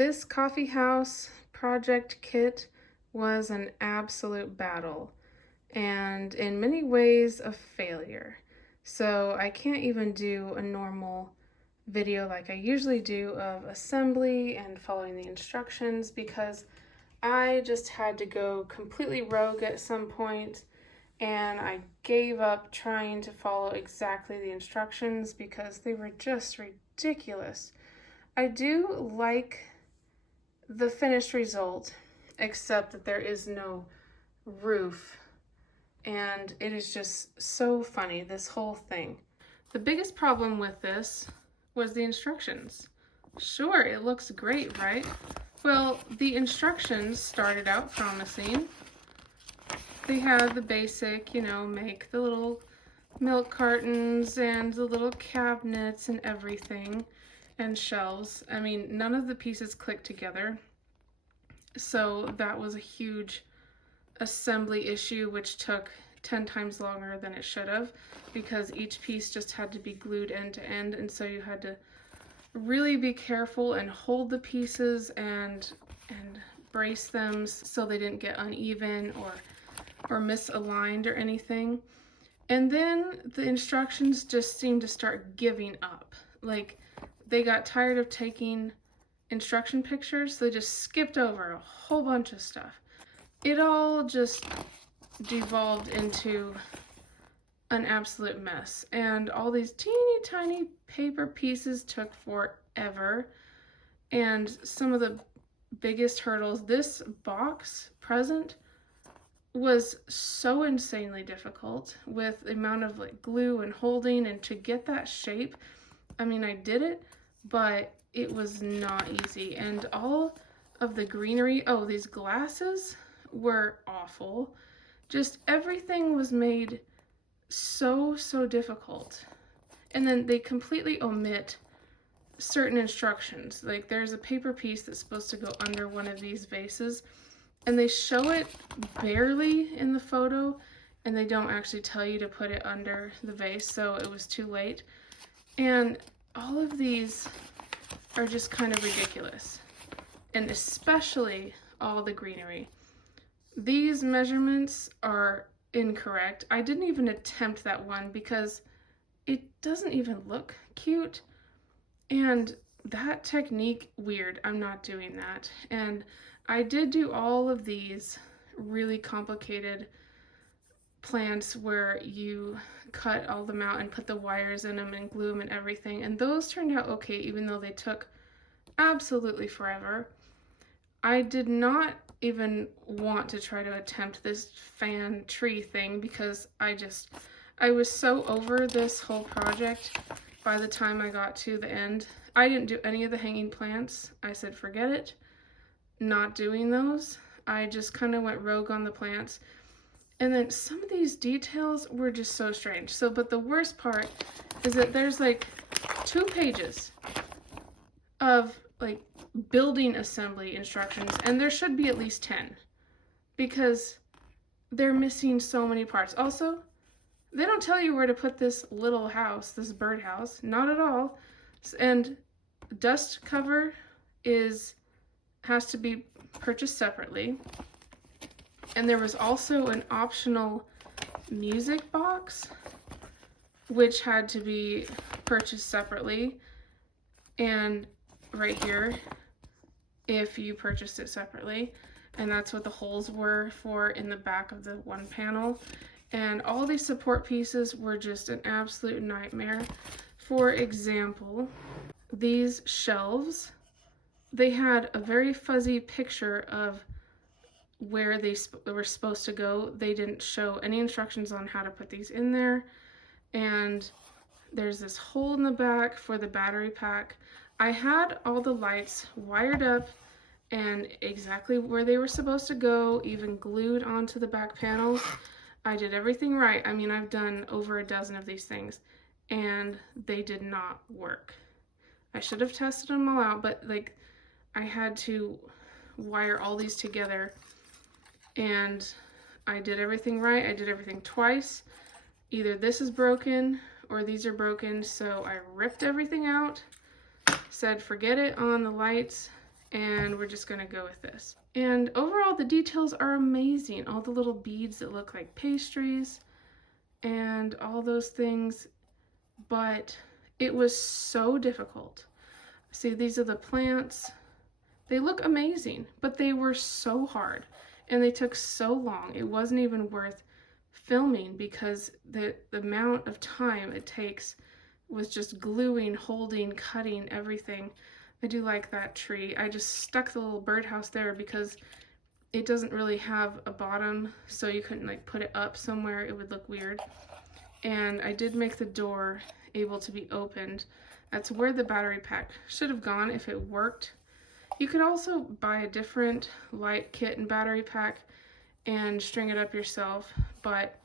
This coffee house project kit was an absolute battle and in many ways a failure. So I can't even do a normal video like I usually do of assembly and following the instructions because I just had to go completely rogue at some point and I gave up trying to follow exactly the instructions because they were just ridiculous. I do like the finished result, except that there is no roof. And it is just so funny, this whole thing. The biggest problem with this was the instructions. Sure, it looks great, right? Well, the instructions started out promising. They had the basic, make the little milk cartons and the little cabinets and everything and shelves. I mean, none of the pieces clicked together. So that was a huge assembly issue, which took 10 times longer than it should have because each piece just had to be glued end to end. And so you had to really be careful and hold the pieces and brace them so they didn't get uneven or misaligned or anything. And then the instructions just seemed to start giving up. Like they got tired of taking instruction pictures, so they just skipped over a whole bunch of stuff. It all just devolved into an absolute mess, and all these teeny tiny paper pieces took forever. And some of the biggest hurdles, this box present was so insanely difficult with the amount of like glue and holding and to get that shape. I mean, I did it, but it was not easy. And all of the greenery, oh, these glasses were awful. Just everything was made so difficult. And then they completely omit certain instructions. Like there's a paper piece that's supposed to go under one of these vases, and they show it barely in the photo, and they don't actually tell you to put it under the vase, so it was too late. And all of these are just kind of ridiculous, and especially all the greenery. These measurements are incorrect. I didn't even attempt that one because it doesn't even look cute, and that technique, weird. I'm not doing that. And I did do all of these really complicated plants where you cut all them out and put the wires in them and glue them and everything, and those turned out okay even though they took absolutely forever. I did not even want to try to attempt this fan tree thing because I was so over this whole project by the time I got to the end. I didn't do any of the hanging plants. I said forget it, not doing those. I just kind of went rogue on the plants. And then some of these details were just so strange. But the worst part is that there's like 2 pages of like building assembly instructions, and there should be at least 10 because they're missing so many parts. Also, they don't tell you where to put this little house, this birdhouse, not at all. And dust cover has to be purchased separately. And there was also an optional music box, which had to be purchased separately. And right here, if you purchased it separately. And that's what the holes were for in the back of the one panel. And all these support pieces were just an absolute nightmare. For example, these shelves, they had a very fuzzy picture of where they were supposed to go. They didn't show any instructions on how to put these in there. And there's this hole in the back for the battery pack. I had all the lights wired up and exactly where they were supposed to go, even glued onto the back panels. I did everything right. I mean, I've done over a dozen of these things, and they did not work. I should have tested them all out, but like I had to wire all these together, and I did everything right. I did everything twice. Either this is broken or these are broken, so I ripped everything out, said forget it on the lights, and we're just gonna go with this. And overall, the details are amazing. All the little beads that look like pastries and all those things, but it was so difficult. See, these are the plants. They look amazing, but they were so hard and they took so long. It wasn't even worth filming because the amount of time it takes was just gluing, holding, cutting, everything. I do like that tree. I just stuck the little birdhouse there because it doesn't really have a bottom, so you couldn't like put it up somewhere. It would look weird. And I did make the door able to be opened. That's where the battery pack should have gone if it worked. You could also buy a different light kit and battery pack and string it up yourself, but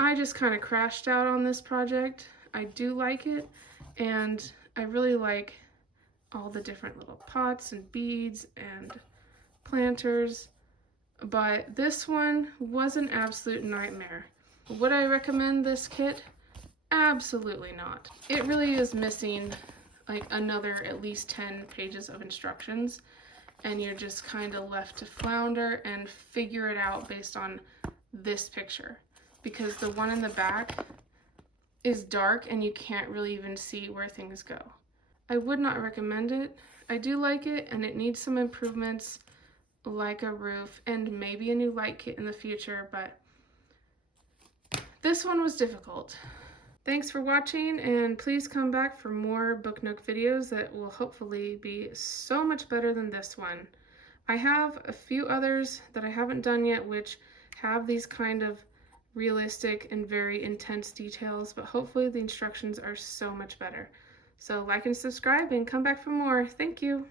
I just kind of crashed out on this project. I do like it, and I really like all the different little pots and beads and planters, but this one was an absolute nightmare. Would I recommend this kit? Absolutely not. It really is missing like another at least 10 pages of instructions, and you're just kind of left to flounder and figure it out based on this picture, because the one in the back is dark and you can't really even see where things go. I would not recommend it. I do like it, and it needs some improvements like a roof and maybe a new light kit in the future, but this one was difficult. Thanks for watching, and please come back for more Book Nook videos that will hopefully be so much better than this one. I have a few others that I haven't done yet which have these kind of realistic and very intense details, but hopefully the instructions are so much better. So like and subscribe and come back for more. Thank you.